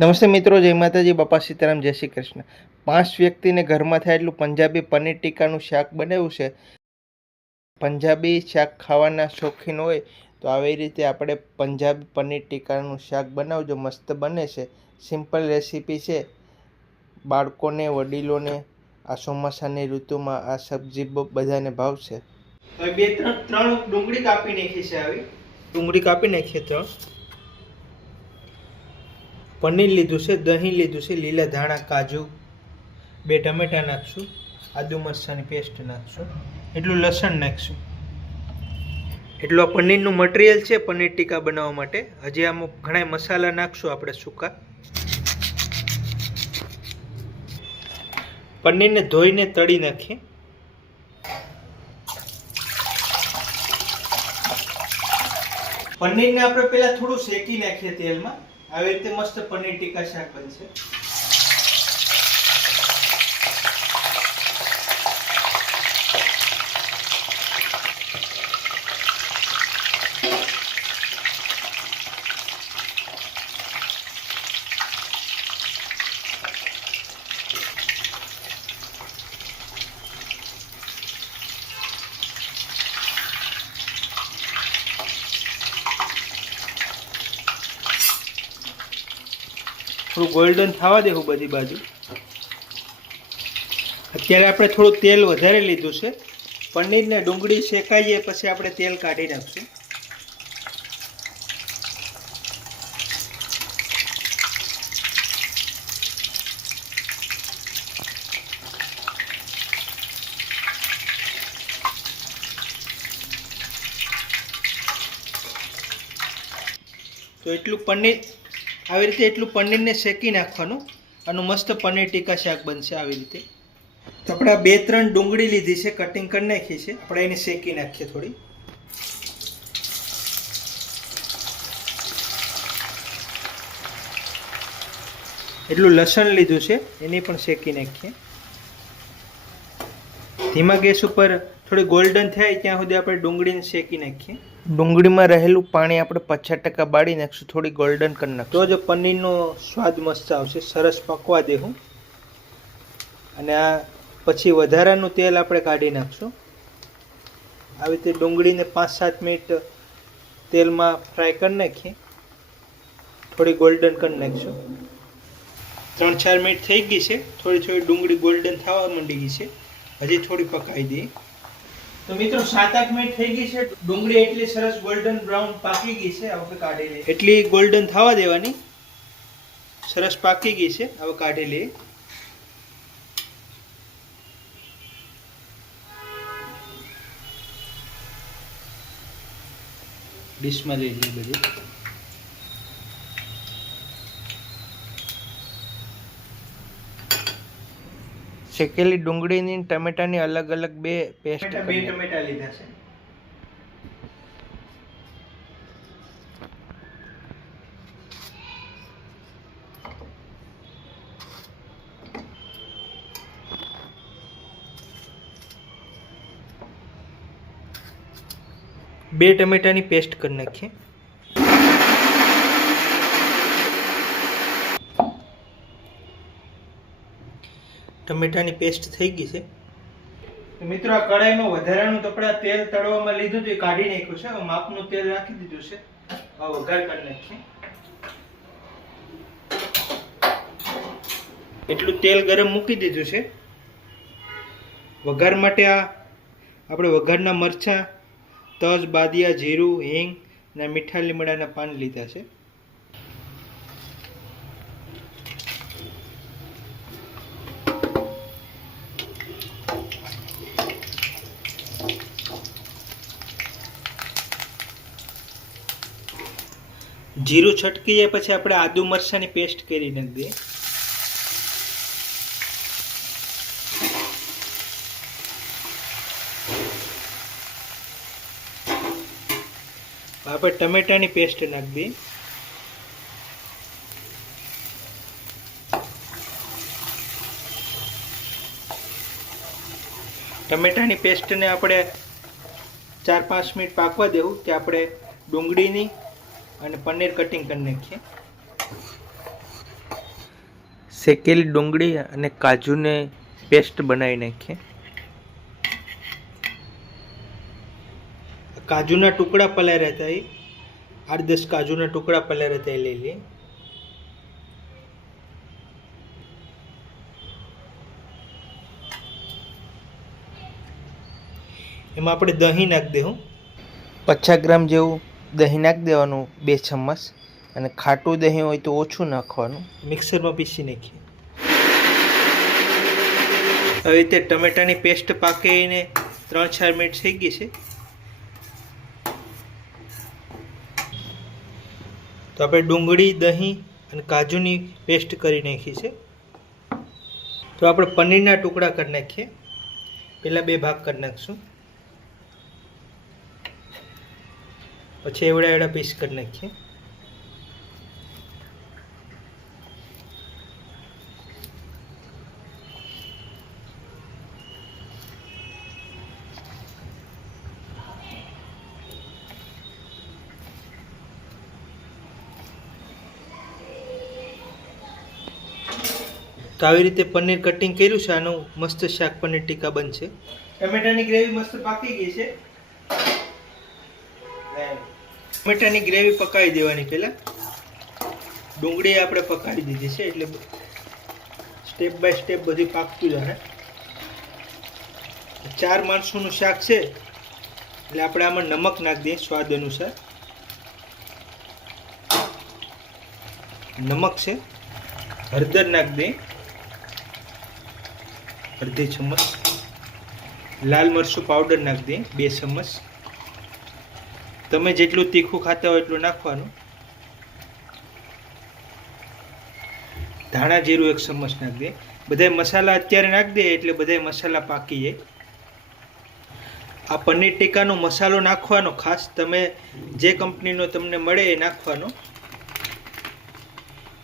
નમસ્તે મિત્રો, જય માતાજી, બાપા સીતારામ, જય શ્રી કૃષ્ણ। 5 વ્યક્તિને ઘરમાં થાય એટલું પંજાબી પનીર ટીકાનું શાક બનાવ્યું છે। પંજાબી શાક ખાવાના શોખીન હોય તો આવી રીતે આપણે પંજાબી પનીર ટીકાનું શાક બનાવજો, મસ્ત બને છે। સિમ્પલ રેસીપી છે, બાળકોને વડીલોને આ ચોમાસાની ઋતુમાં આ સબ્જી બધાને ભાવશે। હવે બે ત્રણ ડુંગળી કાપી નાખી છે। આવી ડુંગળી કાપી નાખીએ। 3 પનીર લીધું છે, દહીં લીધું છે, લીલા ધાણા, કાજુ, 2 ટમેટા નાખશું, આદુ મરચાંની પેસ્ટ નાખશું, એટલું લસણ નાખશું। એટલું આ પનીરનું મટીરિયલ છે પનીર ટીકા બનાવવા માટે। હજી આમાં ઘણા મસાલા નાખશું આપણે સૂકા। પનીરને ધોઈને તળી નાખીએ। પનીરને આપણે પહેલા થોડું શેકી નાખીએ તેલમાં। આવી રીતે મસ્ત પનીર ટીકા શાક બનશે। થોડું ગોલ્ડન થવા દેવું બધી બાજુ। અત્યારે આપણે થોડું તેલ વધારે લીધું છે। પનીર ને ડુંગળી શેકાઈએ પછી આપણે તેલ કાઢી નાખશું। તો એટલું પનીર આવી રીતે એટલું પનીરને શેકી નાખવાનું, આનું મસ્ત પનીર ટીકા શાક બનશે આવી રીતે। તો આપણે 2-3 ડુંગળી લીધી છે, કટિંગ કરી નાખી છે, આપણે એને શેકી નાખીએ થોડી। એટલું લસણ લીધું છે, એને પણ શેકી નાખીએ। ધીમા ગેસ ઉપર થોડી ગોલ્ડન થાય ત્યાં સુધી આપણે ડુંગળીને શેકી નાખીએ। ડુંગળીમાં રહેલું પાણી આપણે 50% બાળી નાખશું, થોડી ગોલ્ડન કરી નાખશું, તો જ પનીરનો સ્વાદ મસ્ત આવશે। સરસ પકવા દેવું અને આ પછી વધારાનું તેલ આપણે કાઢી નાખશું। આવી રીતે ડુંગળીને 5-7 મિનિટ તેલમાં ફ્રાય કરી નાખીએ, થોડી ગોલ્ડન કરી નાખશું। 3-4 મિનિટ થઈ ગઈ છે, થોડી ડુંગળી ગોલ્ડન થવા માંડી ગઈ છે, હજી થોડી પકાવી દઈએ। તો મિત્રો 7-8 મિનિટ થઈ ગઈ છે, ડુંગળી એટલી સરસ ગોલ્ડન બ્રાઉન પાકી ગઈ છે। હવે કાઢી લઈએ, એટલી ગોલ્ડન થવા દેવાની, સરસ પાકી ગઈ છે, હવે કાઢી લઈએ। ડીશમાં લઈ લઈએ બધી। શેકેલી ડુંગળીની ટમેટાની અલગ અલગ 2 પેસ્ટ, 2 ટમેટા લીધા છે। બે ટમેટાની પેસ્ટ કરી નાખીએ। ટમેટાની પેસ્ટ થઈ ગઈ છે। મિત્રો આ કઢાઈમાં વધારાનું આપણે તેલ તળવામાં લીધું તો એ કાઢી નાખ્યું છે। હવે માપનું તેલ નાખી દીધું છે, હવે વઘાર કરી નાખીએ। એટલું તેલ ગરમ મૂકી દીધું છે। વઘાર માટે આ આપણે વઘારના મરચાં, તજ, બાદિયા, જીરું, હિંગ અને મીઠા લીમડાના પાન લીધા છે। જીરું છટકી જાય પછી આપણે આદુ મરચાંની પેસ્ટ કરી નાખી દઈએ। આપણે ટમેટાની પેસ્ટ નાખી દઈએ। ટમેટાની પેસ્ટને આપણે 4-5 મિનિટ પાકવા દેવું કે આપણે ડુંગળીની અને પનીર કટિંગ કરી નાખીએ। શેકેલી ડુંગળી અને કાજુને પેસ્ટ બનાવી નાખીએ. કાજુના ટુકડા પલાળ્યા હતા, 8-10 કાજુના ટુકડા પલાળ્યા હતા, એ લઈ લઈએ. એમાં આપણે દહીં નાખી દેવું. 50 ગ્રામ જેવું દહીં નાખી દેવાનું, 2 ચમચ. અને ખાટું દહીં હોય તો ઓછું નાખવાનું. મિક્સરમાં પીસી નાખીએ. હવે રીતે ટમેટાની પેસ્ટ પાકીને 3-4 મિનિટ થઈ ગઈ છે. તો આપણે ડુંગળી, દહીં અને કાજુની પેસ્ટ કરી નાખી છે. તો આપણે પનીરના ટુકડા કરી નાખીએ. પહેલાં 2 ભાગ કરી નાખશું, પછી એવડા પીસ કરી નાખીએ. તો આવી રીતે પનીર કટિંગ કર્યું છે. આનું મસ્ત શાક પનીર ટીકા બનશે. ટમેટાની ગ્રેવી મસ્ત પાકી ગઈ છે. ટમેટાની ગ્રેવી પકાવી દેવાની. પહેલા ડુંગળી આપણે પકાવી દીધી છે, એટલે સ્ટેપ બાય સ્ટેપ બધી પાકતું જાય. 4 માણસોનું શાક છે, એટલે આપણે આમાં નમક નાખી દઈએ સ્વાદ અનુસાર. નમક છે. હળદર નાખી દઈએ અડધી ચમચ. લાલ મરચું પાવડર નાખી દઈએ 2 ચમચ. તમે જેટલું તીખું ખાતા હોય એટલું નાખવાનું. ધાણા જીરું 1 ચમચ નાખી દઈએ. બધા મસાલા અત્યારે નાખી દઈએ એટલે બધા મસાલા પાકી જાય. આ પનીર ટીકાનો મસાલો નાખવાનો ખાસ, તમે જે કંપનીનો તમને મળે એ નાખવાનો.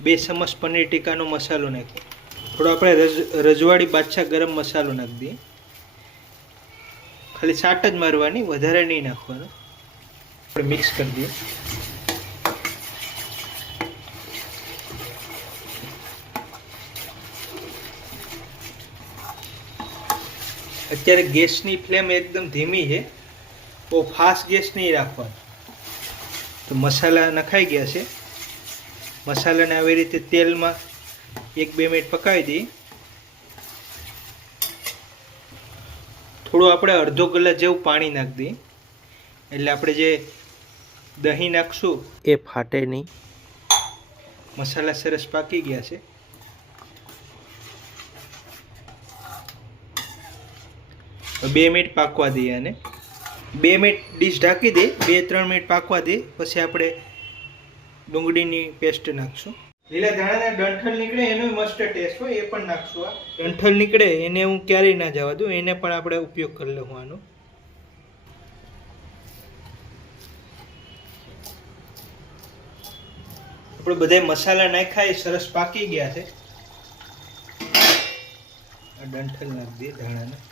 2 ચમચ પનીર ટીકાનો મસાલો નાખીએ. થોડો આપણે રજવાડી બાદશાહ ગરમ મસાલો નાખી દઈએ. ખાલી છાટ જ મારવાની, વધારે નહીં નાખવાનું. આપણે મિક્સ કરી દઈએ. અત્યારે ગેસની ફ્લેમ એકદમ ધીમી છે, બહુ ફાસ્ટ ગેસ નહીં રાખવાનો. તો મસાલા નખાઈ ગયા છે. મસાલાને આવી રીતે તેલમાં 1-2 મિનિટ પકાવી દઈએ. થોડું આપણે અડધો કલાક જેવું પાણી નાખી દઈએ, એટલે આપણે જે દહીં નાખશું એ ફાટે નહીં. મસાલા સરસ પાકી ગયા છે. બે મિનિટ પાકવા દઈએ. અને 2 મિનિટ ડીશ ઢાંકી દે, 2-3 મિનિટ પાકવા દે. પછી આપણે ડુંગળીની પેસ્ટ નાખશું. લીલા ધાણાના ડંઠલ નીકળે એનો મસ્ત ટેસ્ટ હોય, એ પણ નાખશું. આ ડંઠલ નીકળે એને હું ક્યારેય ના જવા દઉં, એને પણ આપણે ઉપયોગ કરી લઉં આનો. આપણે બધા મસાલા નાખ્યા એ સરસ પાકી ગયા છે. આ ડંઠલ નાખી દઈએ ધાણાના.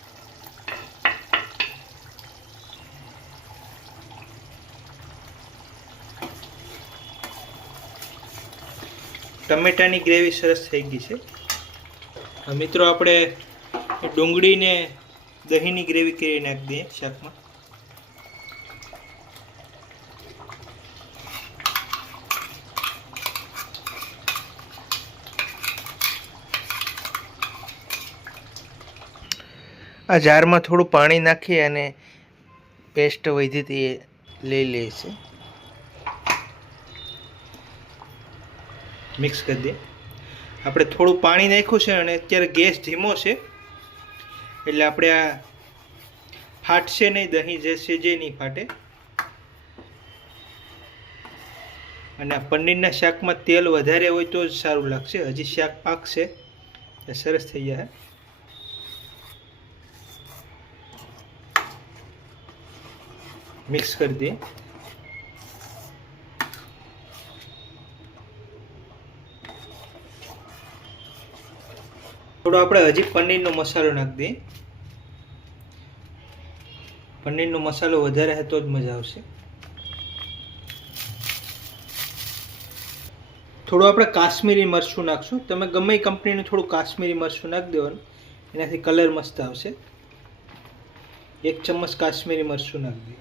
ટમેટાની ગ્રેવી સરસ થઈ ગઈ છે. મિત્રો આપણે ડુંગળીને દહીંની ગ્રેવી કરી નાખી દઈએ શાકમાં. આ જારમાં થોડું પાણી નાખી અને પેસ્ટ વધી હતી એ લઈ લે છે. મિક્સ કરી દઈએ. આપણે થોડું પાણી નાખ્યું છે અને અત્યારે ગેસ ધીમો છે, એટલે આપણે આ ફાટશે નહીં. દહીં જે છે જે નહીં ફાટે. અને આ પનીરના શાકમાં તેલ વધારે હોય તો જ સારું લાગશે. હજી શાક પાકશે એ સરસ થઈ જાય. મિક્સ કરી દઈએ. થોડો આપણે હજી પનીરનો મસાલો નાખી દઈએ. પનીરનો મસાલો વધારે હોય તો જ મજા આવશે. થોડું આપણે કાશ્મીરી મરચું નાખશું. તમે ગમે એ કંપનીનું થોડું કાશ્મીરી મરચું નાખી દેવાનું, એનાથી કલર મસ્ત આવશે. 1 ચમચ કાશ્મીરી મરચું નાખી દઈએ.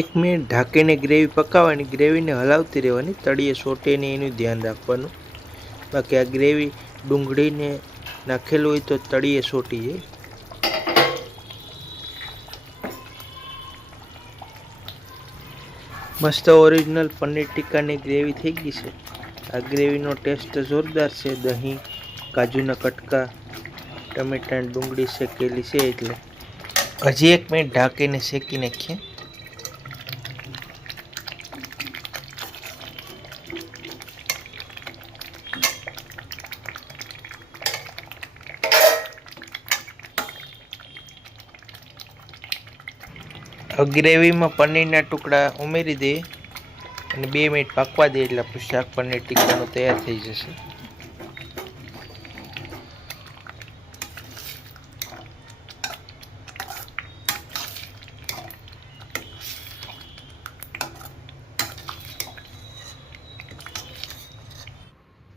એક મિનિટ ઢાંકીને ગ્રેવી પકાવવાની, ગ્રેવીને હલાવતી રહેવાની, તળિયે સોટે ને એનું ધ્યાન રાખવાનું. બાકી આ ગ્રેવી ડુંગળીને નાખેલું હોય તો તળિયે સોટી જાય. મસ્ત ઓરિજિનલ પનીર ટિક્કાની ગ્રેવી થઈ ગઈ છે. આ ગ્રેવીનો ટેસ્ટ જોરદાર છે. દહીં, કાજુના કટકા, ટમેટા, ડુંગળી શેકેલી છે. એટલે હજી 1 મિનિટ ઢાંકીને શેકી નાખીએ. ગ્રેવીમાં પનીરના ટુકડા ઉમેરી દઈએ અને 2 મિનિટ પાકવા દઈએ એટલે આપણું શાક પનીર ટિક્કાનું તૈયાર થઈ જશે.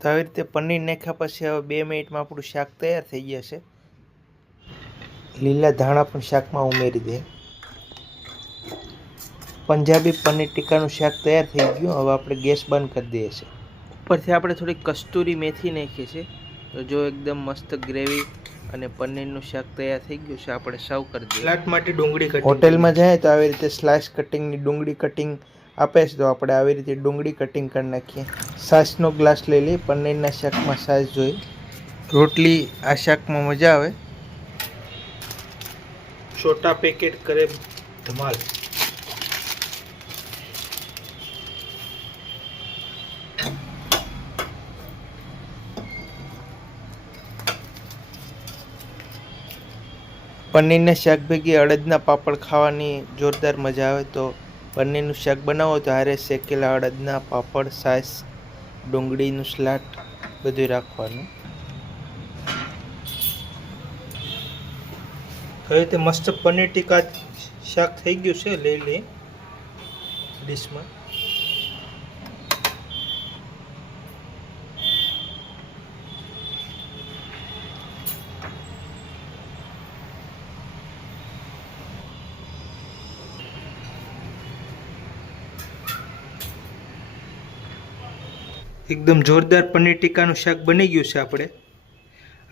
તો આવી રીતે પનીર નાખ્યા પછી હવે 2 મિનિટમાં આપણું શાક તૈયાર થઈ જશે. લીલા ધાણા પણ શાકમાં ઉમેરી દઈએ. પંજાબી પનીર ટિક્કાનું શાક તૈયાર થઈ ગયું. હવે આપણે ગેસ બંધ કરી દઈએ છીએ. ઉપરથી આપણે થોડી કસ્તુરી મેથી નાખીએ છીએ. તો જો એકદમ મસ્ત ગ્રેવી અને પનીરનું શાક તૈયાર થઈ ગયું છે. આપણે સર્વ કરી દઈએ. સલાડ માટે ડુંગળી કટિંગ. હોટેલમાં જાય તો આવી રીતે સ્લાઇસ કટિંગની ડુંગળી કટિંગ આપે છે, તો આપણે આવી રીતે ડુંગળી કટિંગ કરી નાખીએ. છાશનો ગ્લાસ લઈ લઈએ. પનીરના શાકમાં છાશ જોઈ. રોટલી આ શાકમાં મજા આવે. છોટા પેકેટ કરે ધમાલ. પનીરના શાક ભેગી અડદના પાપડ ખાવાની જોરદાર મજા આવે. તો પનીરનું શાક બનાવો તો હારે શેકેલા અડદના પાપડ, છાશ, ડુંગળીનું સલાડ બધું રાખવાનું. હવે તે મસ્ત પનીર ટિક્કા શાક થઈ ગયું છે. લઈ લઈએ ડીશમાં. એકદમ જોરદાર પનીર ટિક્કાનું શાક બની ગયું છે. આપણે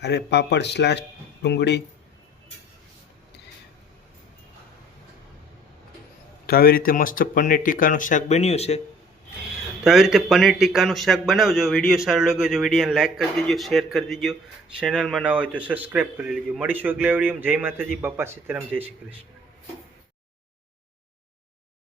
અરે પાપડ, સ્લાસ, ડુંગળી. તો આવી રીતે મસ્ત પનીર ટિક્કાનું શાક બન્યું છે. તો આવી રીતે પનીર ટિક્કાનું શાક બનાવજો. વિડીયો સારો લાગ્યો તો વિડીયોને લાઇક કરી દેજો, શેર કરી દેજો. ચેનલમાં ના હોય તો સબસ્ક્રાઈબ કરી લેજો. મળીશું અગલા વિડીયોમાં. જય માતાજી, બાપા સીતારામ, જય શ્રી કૃષ્ણ.